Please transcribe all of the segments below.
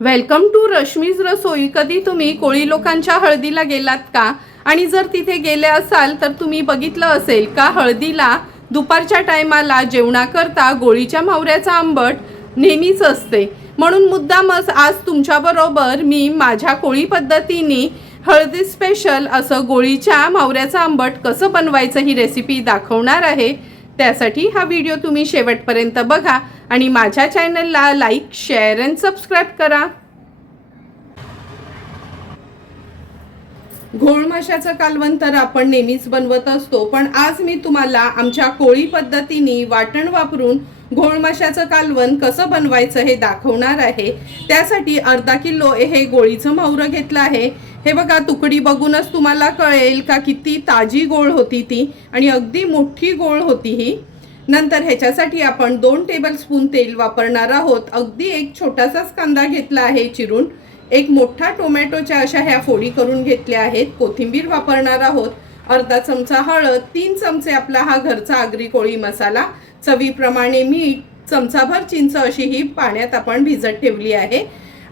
Welcome to Rashmi's रसोई। कधी तुम्ही कोळी लोकांच्या हळदीला गेलात का? आणि जर तिथे गेले असाल तर तुम्ही बघितलं असेल का हळदीला दुपारच्या टायमाला जेवणाकरता गोळीच्या मावऱ्याचा आंबट नेहमीच असते। म्हणून मुद्दामच आज तुमच्याबरोबर मी माझ्या कोळी पद्धतीने हळदी स्पेशल असं गोळीच्या मावऱ्याचा आंबट कसं बनवायचं ही रेसिपी दाखवणार आहे। त्यासाठी हा व्हिडिओ तुम्ही शेवटपर्यंत बघा आणि माझ्या चॅनलला लाईक, शेअर अँड सबस्क्राईब करा। घोळ माशाचं कालवण तर आपण नेहमीच बनवत असतो, पण आज मी तुम्हाला आमच्या कोळी पद्धतीने वाटण वापरून घोळ माशाचं कालवण कसं बनवायचं हे दाखवणार आहे। त्यासाठी अर्धा किलो हे गोळीचं मावरं घेतलं आहे। हे बघा, तुकडी बघूनच तुम्हाला कळेल का किती ताजी गोळ होती ती आणि अगदी मोठी गोळ होती ही। नंतर ह्याच्यासाठी आपण 2 टेबलस्पून तेल वापरणार आहोत। अगदी एक छोटासाच कांदा घेतला आहे चिरून। एक मोठा टोमॅटोच्या अशा ह्या फोडी करून घेतल्या आहेत। कोथिंबीर वापरणार आहोत। अर्धा चमचा हळद, 3 चमचे आपला हा घरचा आगरी कोळी मसाला, चवीप्रमाणे मीठ, चमचाभर चिंच अशी ही पाण्यात आपण भिजत ठेवली आहे।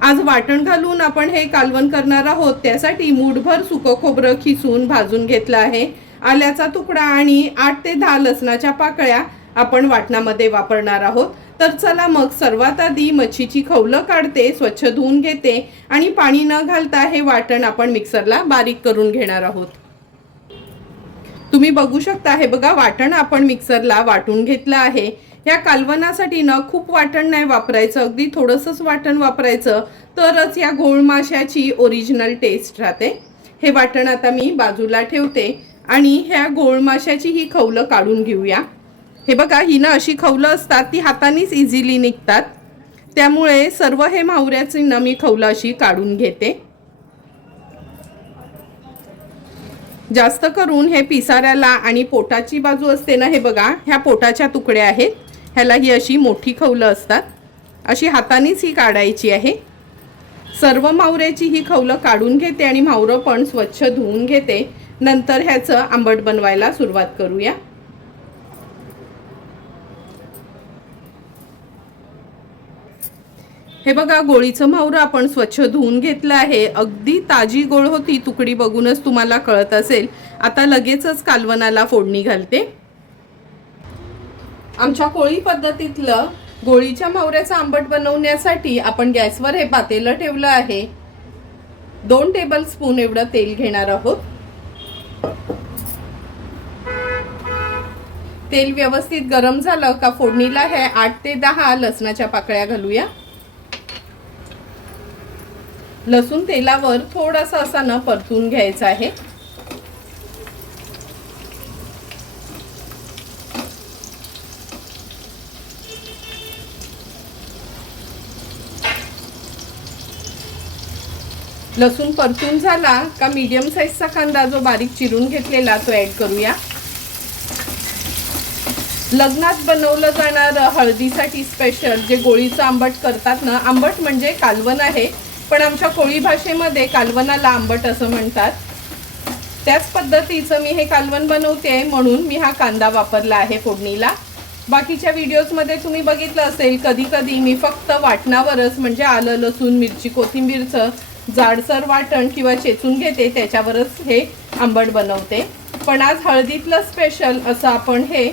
आज वाटण घालून आपण हे कालवण करणार आहोत। त्यासाठी मूठभर सुकं खोबरं खिसून भाजून घेतलं आहे। आल्याचा तुकडा आणि 8 ते 10 लसणाच्या पाकळ्या आपण वाटणामध्ये वापरणार आहोत। तर चला मग सर्वात आधी मच्छीची खवलं काढते, स्वच्छ धुवून घेते आणि पाणी न घालता हे वाटण आपण मिक्सरला बारीक करून घेणार आहोत। तुम्ही बघू शकता, हे बघा वाटण आपण मिक्सरला वाटून घेतलं आहे। या कालवणासाठी न खूप वाटण नाही वापरायचं, अगदी थोडंसंच वाटण वापरायचं, तरच या घोळ माशाची ओरिजिनल टेस्ट राहते। हे वाटण आता मी बाजूला ठेवते आणि ह्या घोळ माशाची ही खवलं काढून घेऊया। हे बघा, ही ना अशी खवलं असतात ती हातानेच इझिली निघतात, त्यामुळे सर्व हे मावऱ्याची ना मी खवलं अशी काढून घेते। जास्त करून हे पिसाऱ्याला आणि पोटाची बाजू असते ना, हे बघा ह्या पोटाच्या तुकड्या आहेत, ह्याला ही अशी मोठी खवलं असतात, अशी हातानेच ही काढायची आहे। सर्व मावऱ्याची ही खवलं काढून घेते आणि मावरं पण स्वच्छ धुवून घेते। नंतर ह्याचं आंबट बनवायला सुरुवात करूया। हे बघा, गोळीचं मावरं आपण स्वच्छ धुवून घेतलं आहे। अगदी ताजी गोळ होती, तुकडी बघूनच तुम्हाला कळत असेल। आता लगेचच कालवणाला फोडणी घालते। आमच्या कोळी पद्धतीतलं गोळीच्या मावऱ्याचं आंबट बनवण्यासाठी आपण गॅसवर हे पातेलं ठेवलं आहे। 2 टेबलस्पून एवढं तेल घेणार आहोत। तेल व्यवस्थित गरम झालं का फोडणीला हे 8 ते 10 लसणाच्या पाकळ्या घालूया। लसूण तेलावर थोडासा असा न परतून घ्यायचा आहे। लसूण परतून झाला का मीडियम साईजचा कांदा जो बारीक चिरून घेतलेला तो ऍड करूया। लग्नात बनवलं जाणार हळदीसाठी स्पेशल जे गोळीचं आंबट करतात ना, आंबट म्हणजे कालवण आहे, पण आमच्या कोळी भाषेमध्ये कालवणाला आंबट असं म्हणतात। त्याच पद्धतीचं मी हे कालवण बनवते, म्हणून मी हा कांदा वापरला आहे फोडणीला। बाकीच्या व्हिडिओजमध्ये तुम्ही बघितलं असेल कधी कधी मी फक्त वाटणावरच म्हणजे आलं, लसूण, मिरची, कोथिंबीरचं जाडसर वाटण किंवा चेचून घेते, त्याच्यावरच हे आंबट बनवते। पण आज हळदीतलं स्पेशल असं आपण हे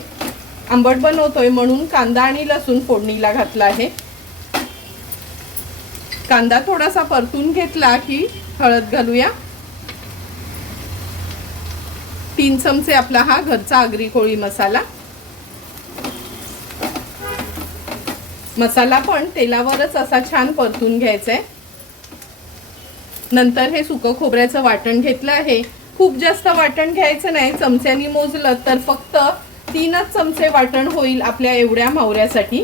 आंबट बनवतोय, म्हणून कांदा आणि लसूण फोडणीला घातला आहे। कांदा थोडासा परतून घेतला की हळद घालूया। 3 चमचे आपला हा घरचा आगरी कोळी मसाला। मसाला पण तेलावरच असा छान परतून घ्यायचा आहे। नंतर हे सुकं खोबऱ्याचं वाटण घेतलं आहे। खूप जास्त वाटण घ्यायचं नाही, चमच्यानी मोजलं तर फक्त 3च चमचे वाटण होईल आपल्या एवढ्या मावऱ्यासाठी,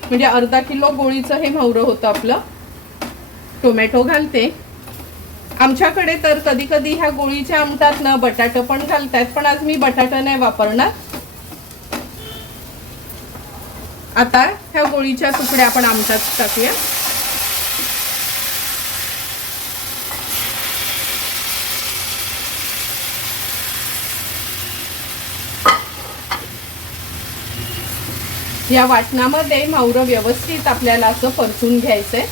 म्हणजे अर्धा किलो गोळीचं हे मावरं होतं आपलं। टोमॅटो घालते। आमच्याकडे तर कधी कधी ह्या गोळीच्या आमटात ना बटाटा पण घालतात, पण आज मी बटाटा नाही वापरणार। आता ह्या गोळीच्या तुकड्या आपण आमटात टाकूया। या वाटणामध्ये मावरं व्यवस्थित आपल्याला असं परतून घ्यायचंय।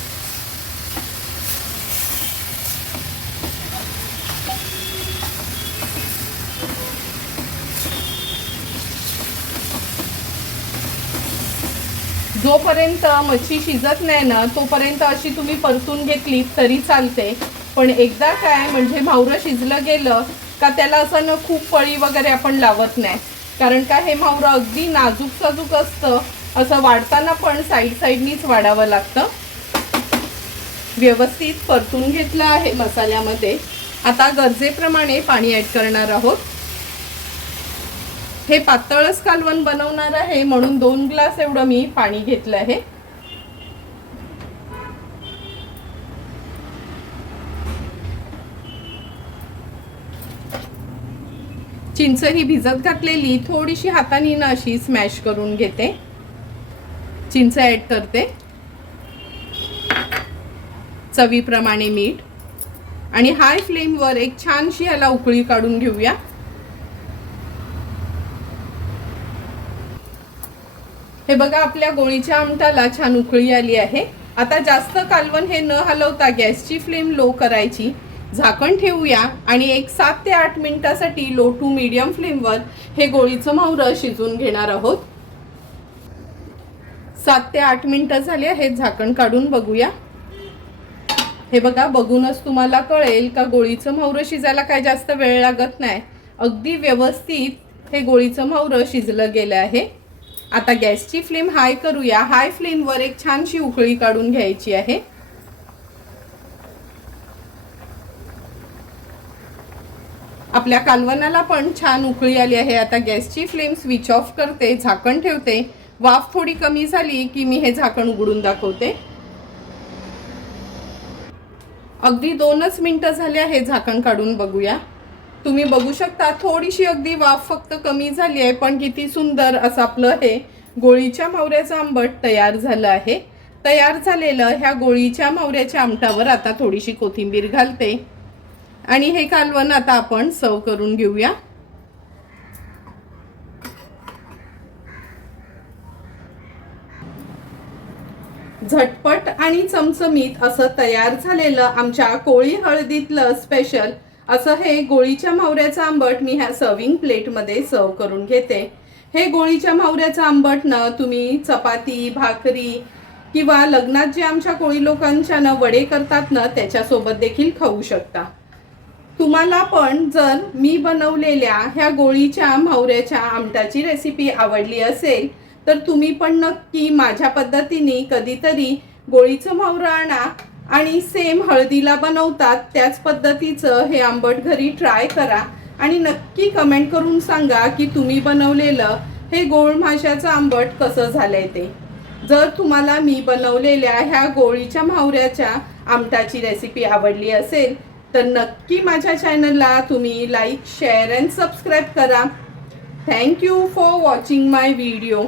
जोपर्यंत मच्छी शिजत नाही ना तोपर्यंत अशी तुम्ही परतून घेतली तरी चालते, पण एकदा काय म्हणजे मावरं शिजलं गेलं का त्याला असं न खूप पळी वगैरे आपण लावत नाही, कारण का हे मावरं अगदी नाजूक साजूक असतं, असं वाढताना पण साईडनीच वाढावं लागतं. व्यवस्थित परतून घेतलं आहे मसाल्यामध्ये. आता गरजेप्रमाणे पाणी ॲड करणार आहोत. हे पातळच कालवण बनवणार आहे म्हणून 2 ग्लास एवढं मी पाणी घेतलं आहे. चिंच ही भिजत घातलेली थोडीशी हाताने ना अशी स्मॅश करून घेते. चिंच ॲड करते, चवीप्रमाणे मीठ आणि हाय फ्लेमवर एक छानशी याला उकळी काढून घेऊया. हे बघा आपल्या गोळीच्या आमटाला छान उकळी आली आहे. आता जास्त कालवण हे न हलवता गॅसची फ्लेम लो करायची, झाकण ठेवूया आणि एक 7 ते 8 मिनिटासाठी लो टू मीडियम फ्लेमवर हे गोळीचं मावरं शिजवून घेणार आहोत. 7 ते 8 मिनिटं झाली आहेत. झाकण काढून बघूया. हे बघा, बघूनच तुम्हाला कळेल का गोळीचं मावरं शिजायला काय जास्त वेळ लागत नाही. अगदी व्यवस्थित हे गोळीचं मावरं शिजलं गेलं आहे. आता गॅसची फ्लेम हाय करूया. हाय फ्लेमवर एक छानशी उकळी काढून घ्यायची आहे. आपल्या कालवणाला पण छान उकळी आली आहे. आता गॅसची फ्लेम स्विच ऑफ करते, झाकण ठेवते. वाफ थोडी कमी झाली की मी हे झाकण उघडून दाखवते. अगदी 2च मिनिटं झाले आहे. झाकण काढून बघूया. तुम्ही बघू शकता थोडीशी अगदी वाफ फक्त कमी झाली आहे, पण किती सुंदर असं आपलं हे गोळीच्या मावऱ्याचं आंबट तयार झालं आहे. तयार झालेलं ह्या गोळीच्या मावऱ्याच्या आमटावर आता थोडीशी कोथिंबीर घालते आणि हे कालवण आता आपण सर्व करून घेऊया. झटपट आणि चमचमीत असं तयार झालेलं आमच्या कोळी हळदीतलं स्पेशल असं हे गोळीच्या मावऱ्याचं आंबट मी ह्या सर्विंग प्लेटमध्ये सर्व करून घेते. हे गोळीच्या मावऱ्याचं आंबट ना तुम्ही चपाती, भाकरी किंवा लग्नात जे आमच्या कोळी लोकांच्या ना वडे करतात ना त्याच्यासोबत देखील खाऊ शकता. तुम्हाला पण जर मी बनवलेल्या ह्या गोळीच्या मावऱ्याच्या आमटाची रेसिपी आवडली असेल तर तुम्ही पण नक्की माझ्या पद्धतीने कधीतरी गोळीचं मावरं आणा आणि सेम हळदीला बनवतात त्याच पद्धतीचं हे आंबट घरी ट्राय करा आणि नक्की कमेंट करून सांगा की तुम्ही बनवलेलं हे गोळ माशाचं आंबट कसं झालंय ते. जर तुम्हाला मी बनवलेल्या ह्या गोळीच्या मावऱ्याच्या आमटाची रेसिपी आवडली असेल तर नक्की माझ्या चॅनलला तुम्ही लाईक, शेअर अँड सबस्क्राईब करा. Thank you for watching my video.